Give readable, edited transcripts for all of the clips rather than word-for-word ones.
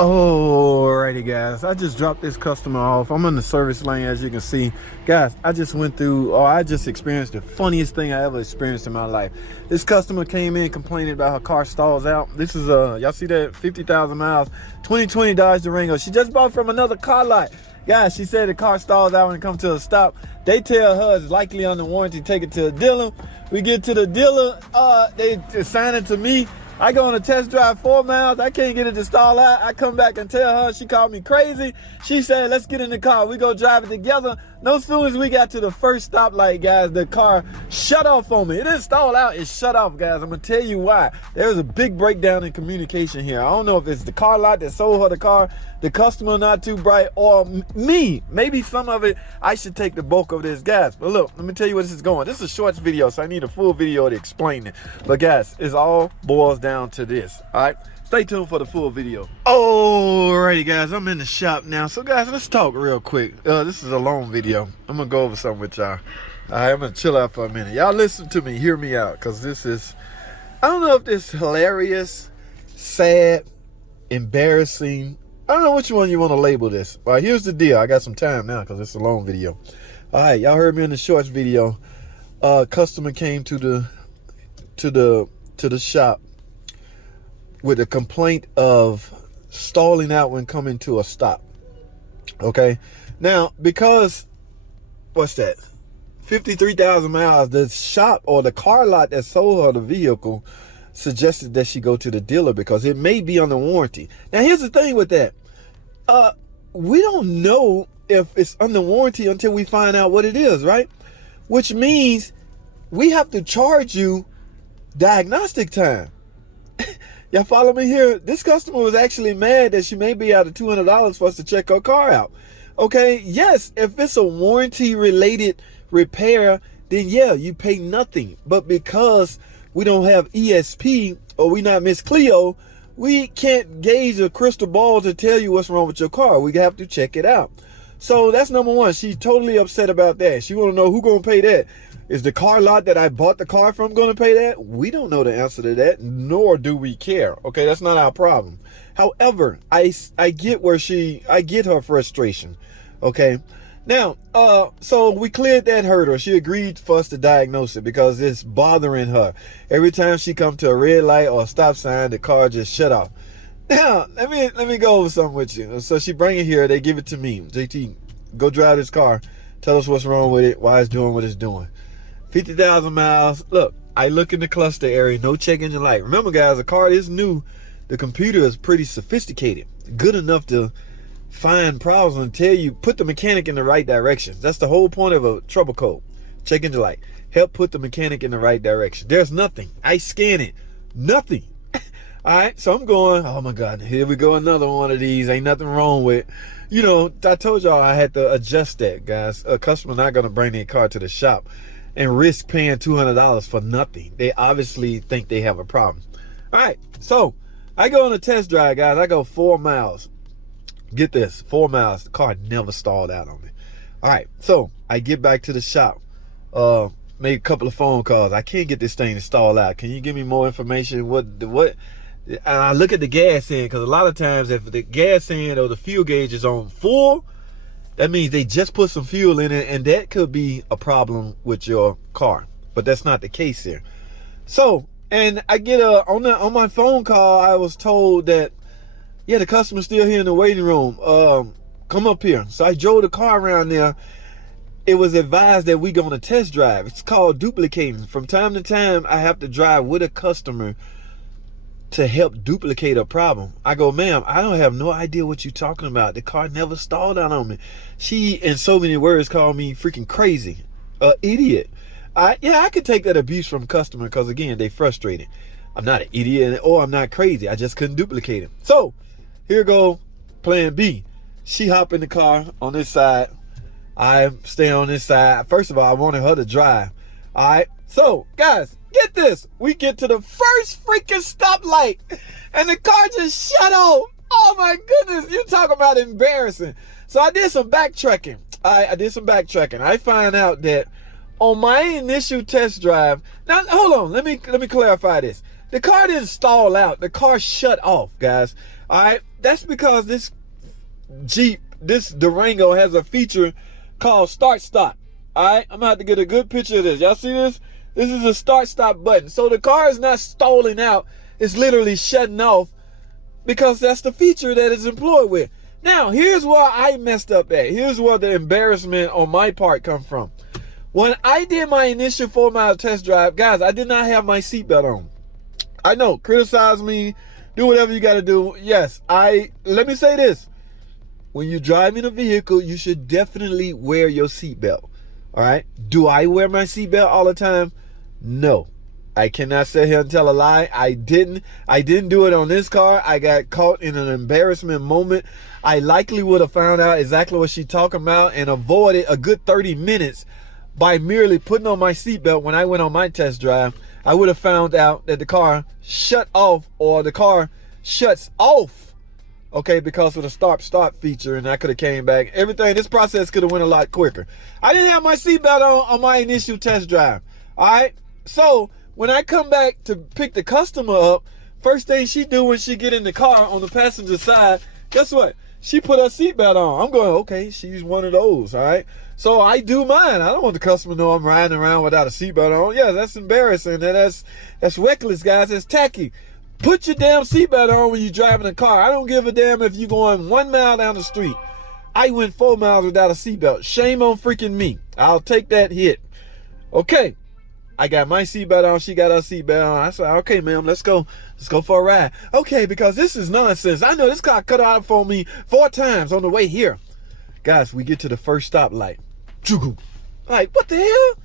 Alrighty guys, I just dropped this customer off. I'm in the service lane, as you can see. Guys, I just experienced the funniest thing I ever experienced in my life. This customer came in complaining about her car stalls out. This is y'all see that 50,000 miles 2020 Dodge Durango. She just bought from another car lot. Guys, she said the car stalls out when it comes to a stop. They tell her it's likely under warranty, take it to a dealer. We get to the dealer, they assign it to me. I go on a test drive 4 miles. I can't get it to stall out. I come back and tell her, she called me crazy. She said, let's get in the car. We go drive it together. No soon as we got to the first stoplight, guys, the car shut off on me. It didn't stall out, it shut off, guys. I'm gonna tell you why. There's a big breakdown in communication here. I don't know if it's the car lot that sold her the car, the customer not too bright, or me. Maybe some of it, I should take the bulk of this, guys. But look, let me tell you where this is going. This is a shorts video, so I need a full video to explain it. But guys, it all boils down to this, all right? Stay tuned for the full video. Alrighty guys, I'm in the shop now. So guys, let's talk real quick. This is a long video. I'm gonna go over something with y'all. Alright, I'm gonna chill out for a minute. Y'all listen to me, hear me out, because this is, I don't know if this is hilarious, sad, embarrassing. I don't know which one you want to label this. All right, here's the deal. I got some time now because it's a long video. Alright, y'all heard me in the shorts video. Customer came to the shop with a complaint of stalling out when coming to a stop. Okay, now because what's that, 53,000 miles, the shop or the car lot that sold her the vehicle suggested that she go to the dealer because it may be under warranty. Now here's the thing with that, we don't know if it's under warranty until we find out what it is, right? Which means we have to charge you diagnostic time. Y'all follow me here? This customer was actually mad that she may be out of $200 for us to check her car out. Okay, yes, if it's a warranty related repair, then yeah, you pay nothing. But because we don't have ESP or we not Miss Cleo, we can't gauge a crystal ball to tell you what's wrong with your car. We have to check it out. So that's number one. She's totally upset about that. She want to know who gonna pay that. Is the car lot that I bought the car from going to pay that? We don't know the answer to that, nor do we care. Okay, that's not our problem. However, I get I get her frustration. Okay, now, so we cleared that hurdle. She agreed for us to diagnose it because it's bothering her. Every time she come to a red light or a stop sign, the car just shut off. Now, let me go over something with you. So she bring it here. They give it to me. JT, go drive this car. Tell us what's wrong with it. Why it's doing what it's doing. 50,000 miles. Look, I look in the cluster area, no check engine light. Remember guys, the car is new. The computer is pretty sophisticated, good enough to find problems and tell you, put the mechanic in the right direction. That's the whole point of a trouble code. Check engine light, help put the mechanic in the right direction. There's nothing. I scan it, nothing. All right, so I'm going, oh my God, here we go, another one of these. Ain't nothing wrong with, you know, I told y'all I had to adjust that, guys. A customer not gonna bring their car to the shop and risk paying $200 for nothing. They obviously think they have a problem. All right, so I go on a test drive, guys. I go 4 miles. Get this, 4 miles. The car never stalled out on me. All right, so I get back to the shop. Made a couple of phone calls. I can't get this thing to stall out. Can you give me more information? What? And I look at the gas end, because a lot of times if the gas end or the fuel gauge is on full, that means they just put some fuel in it, and that could be a problem with your car. But that's not the case here. So, and I get on my phone call, I was told that, yeah, the customer's still here in the waiting room. Come up here. So I drove the car around there. It was advised that we go on a test drive. It's called duplicating. From time to time, I have to drive with a customer to help duplicate a problem. I go, ma'am, I don't have no idea what you're talking about. The car never stalled out on me. She, in so many words, called me freaking crazy, idiot. Yeah, I could take that abuse from a customer because, again, they frustrated. I'm not an idiot or I'm not crazy. I just couldn't duplicate it. So here go plan B. She hop in the car on this side. I stay on this side. First of all, I wanted her to drive. All right. So, guys, get this. We get to the first freaking stoplight, and the car just shut off. Oh, my goodness. You talk about embarrassing. So I did some backtracking. I did some backtracking. I find out that on my initial test drive, now, hold on. Let me clarify this. The car didn't stall out. The car shut off, guys. All right. That's because this Jeep, this Durango has a feature called start stop. All right, I'm gonna have to get a good picture of this. Y'all see this? This is a start stop button. So the car is not stalling out. It's literally shutting off because that's the feature that is employed with. Now, here's where I messed up at. Here's where the embarrassment on my part come from. When I did my initial 4-mile test drive, guys, I did not have my seatbelt on. I know, criticize me, do whatever you got to do. Yes, let me say this. When you're driving a vehicle, you should definitely wear your seatbelt. All right? Do I wear my seatbelt all the time? No. I cannot sit here and tell a lie. I didn't do it on this car. I got caught in an embarrassment moment. I likely would have found out exactly what she's talking about and avoided a good 30 minutes by merely putting on my seatbelt when I went on my test drive. I would have found out that the car shut off, or the car shuts off, okay, because of the start feature, and I could have came back. Everything, this process could have went a lot quicker. I didn't have my seatbelt on my initial test drive. All right, so when I come back to pick the customer up, first thing she do when she get in the car on the passenger side, guess what? She put her seatbelt on. I'm going, okay, she's one of those, all right? So I do mine. I don't want the customer to know I'm riding around without a seatbelt on. Yeah, that's embarrassing. That's reckless, guys. That's tacky. Put your damn seatbelt on when you're driving a car. I don't give a damn if you're going 1 mile down the street. I went 4 miles without a seatbelt. Shame on freaking me. I'll take that hit. Okay. I got my seatbelt on. She got her seatbelt on. I said, okay, ma'am, let's go for a ride. Okay, because this is nonsense. I know this car cut out for me 4 times on the way here. Guys, we get to the first stoplight. Like, what the hell?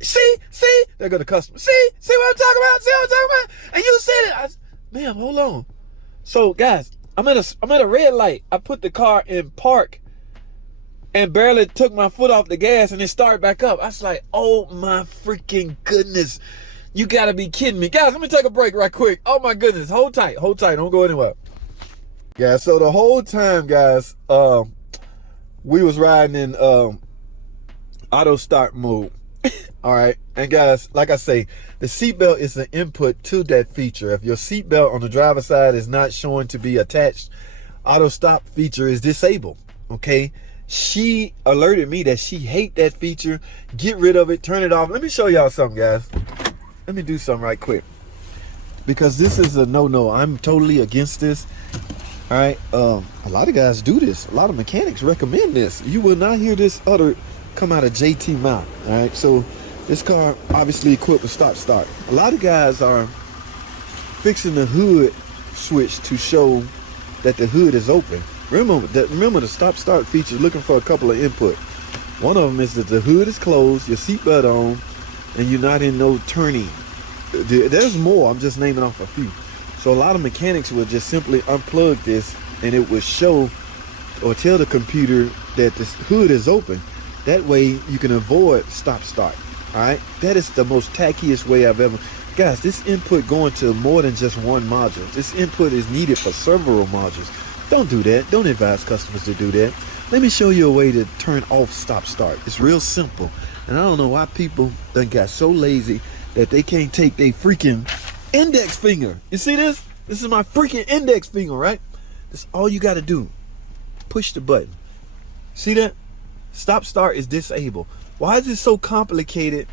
See, there go the customer. See what I'm talking about? And you said it. Ma'am, hold on. So, guys, I'm at a red light. I put the car in park and barely took my foot off the gas and it started back up. I was like, oh my freaking goodness. You gotta be kidding me. Guys, let me take a break right quick. Oh my goodness. Hold tight. Don't go anywhere. Yeah, so the whole time, guys, we was riding in auto start mode. All right. And guys, like I say, the seatbelt is an input to that feature. If your seatbelt on the driver's side is not showing to be attached, auto stop feature is disabled. Okay. She alerted me that she hate that feature. Get rid of it. Turn it off. Let me show y'all something, guys. Let me do something right quick, because this is a no-no. I'm totally against this. All right. A lot of guys do this. A lot of mechanics recommend this. You will not hear this uttered come out of JT mouth. All right. So this car obviously equipped with start. A lot of guys are fixing the hood switch to show that the hood is open. Remember the start feature is looking for a couple of input. One of them is that the hood is closed, your seatbelt on, and you're not in no turning. There's more. I'm just naming off a few. So a lot of mechanics will just simply unplug this, and it will show or tell the computer that this hood is open. That way you can avoid start. All right, that is the most tackiest way I've ever. Guys, this input going to more than just one module. This input is needed for several modules. Don't do that. Don't advise customers to do that. Let me show you a way to turn off start. It's real simple. And I don't know why people done got so lazy that they can't take their freaking index finger. You see this? This is my freaking index finger, right? That's all you got to do. Push the button. See that? Start is disabled. Why is it so complicated?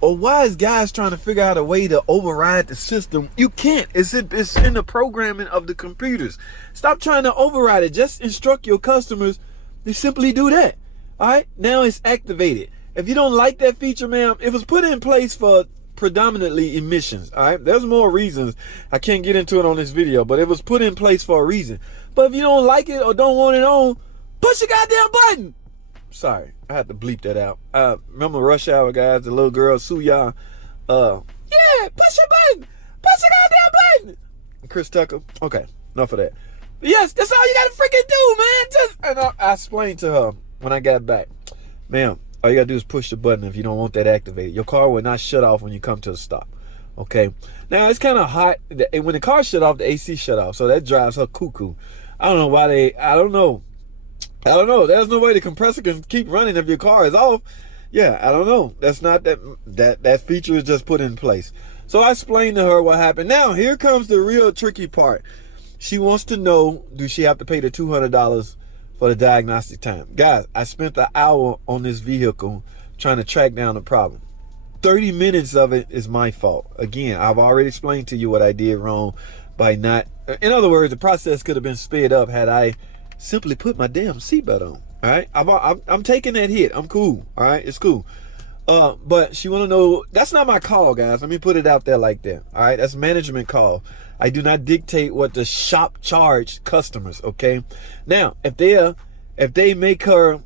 Or why is guys trying to figure out a way to override the system? You can't. It's in the programming of the computers. Stop trying to override it. Just instruct your customers to simply do that. All right? Now it's activated. If you don't like that feature, ma'am, it was put in place for predominantly emissions. All right? There's more reasons. I can't get into it on this video, but it was put in place for a reason. But if you don't like it or don't want it on, push the goddamn button. Sorry, I had to bleep that out. Remember Rush Hour, guys, the little girl, Suya. Yeah, push your button. Push the goddamn button. And Chris Tucker. Okay, enough of that. But yes, that's all you gotta freaking do, man. And I explained to her when I got back, ma'am, all you gotta do is push the button if you don't want that activated. Your car will not shut off when you come to a stop. Okay. Now, it's kind of hot. And when the car shut off, the AC shut off. So that drives her cuckoo. I don't know why I don't know. There's no way the compressor can keep running if your car is off. Yeah, I don't know. That's not that feature is just put in place. So I explained to her what happened. Now, here comes the real tricky part. She wants to know, do she have to pay the $200 for the diagnostic time? Guys, I spent an hour on this vehicle trying to track down the problem. 30 minutes of it is my fault. Again, I've already explained to you what I did wrong by not, in other words, the process could have been sped up had I simply put my damn seatbelt on. All right, I'm taking that hit. I'm cool. All right, it's cool. But she want to know, that's not my call, guys. Let me put it out there like that. All right, that's management call. I do not dictate what the shop charge customers. Okay, now if they make her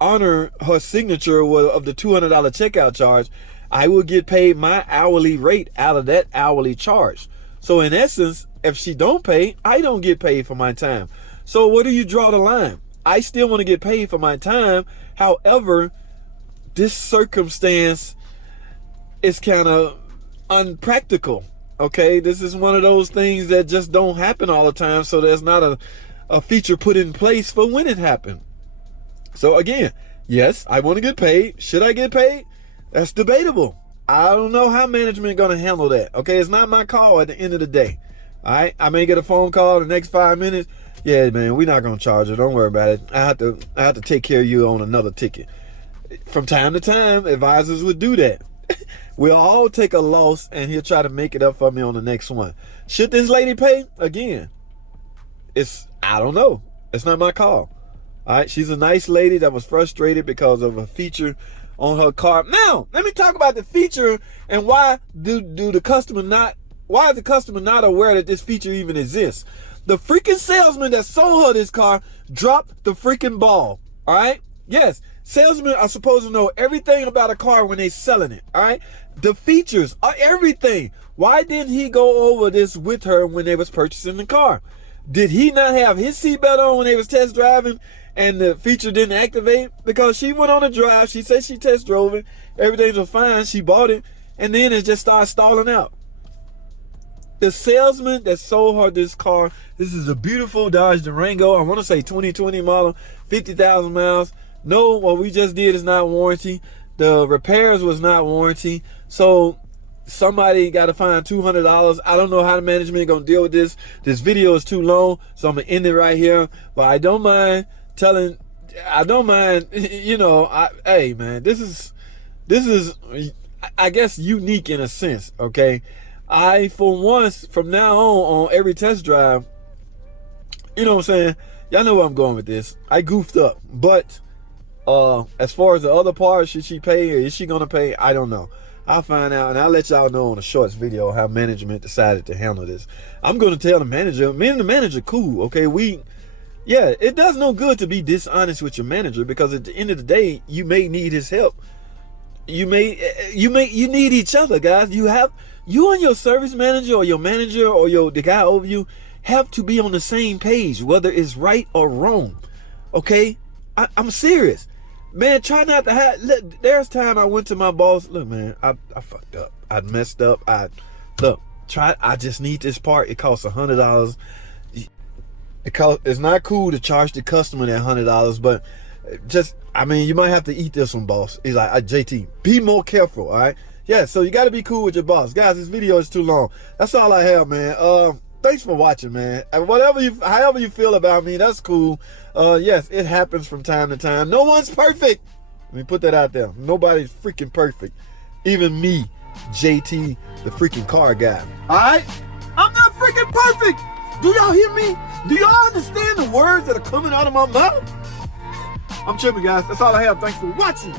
honor her signature of the $200 checkout charge, I will get paid my hourly rate out of that hourly charge. So in essence, if she don't pay, I don't get paid for my time. So where do you draw the line? I still want to get paid for my time. However, this circumstance is kind of unpractical. Okay, this is one of those things that just don't happen all the time. So there's not a feature put in place for when it happened. So again, yes, I want to get paid. Should I get paid? That's debatable. I don't know how management going to handle that. Okay, it's not my call at the end of the day. All right, I may get a phone call in the next 5 minutes. Yeah, man, we're not going to charge her. Don't worry about it. I have to take care of you on another ticket. From time to time, advisors would do that. We'll all take a loss and he'll try to make it up for me on the next one. Should this lady pay? Again, I don't know. It's not my call. All right, she's a nice lady that was frustrated because of a feature on her car. Now, let me talk about the feature and why is the customer not aware that this feature even exists? The freaking salesman that sold her this car dropped the freaking ball. All right? Yes, salesmen are supposed to know everything about a car when they're selling it. All right? The features are everything. Why didn't he go over this with her when they was purchasing the car? Did he not have his seatbelt on when they was test driving and the feature didn't activate? Because she went on a drive. She said she test drove it. Everything was fine. She bought it. And then it just started stalling out. The salesman that sold her this car, this is a beautiful Dodge Durango. I want to say 2020 model, 50,000 miles. No, what we just did is not warranty. The repairs was not warranty. So somebody got to find $200. I don't know how the management going to deal with this. This video is too long, so I'm going to end it right here. But I don't mind you know, hey man, this is I guess unique in a sense. Okay, I for once from now on every test drive, you know what I'm saying, y'all know where I'm going with this. I goofed up, but as far as the other part, should she pay or is she gonna pay? I don't know. I'll find out and I'll let y'all know on a shorts video how management decided to handle this. I'm gonna tell the manager, me and the manager cool. Okay, yeah, it does no good to be dishonest with your manager, because at the end of the day, you may need his help. You need each other, guys. You and your service manager or your manager or the guy over you have to be on the same page, whether it's right or wrong. Okay, I'm serious, man. Try not to have. There's time I went to my boss. Look, man, I fucked up. I messed up. I just need this part. It costs $100. It's not cool to charge the customer that $100, but you might have to eat this one, boss. He's like, JT, be more careful, all right? Yeah, so you got to be cool with your boss. Guys, this video is too long. That's all I have, man. Thanks for watching, man. However you feel about me, that's cool. Yes, it happens from time to time. No one's perfect. Let me put that out there. Nobody's freaking perfect. Even me, JT, the freaking car guy. All right? I'm not freaking perfect. Do y'all hear me? Do y'all understand the words that are coming out of my mouth? I'm tripping, guys. That's all I have. Thanks for watching.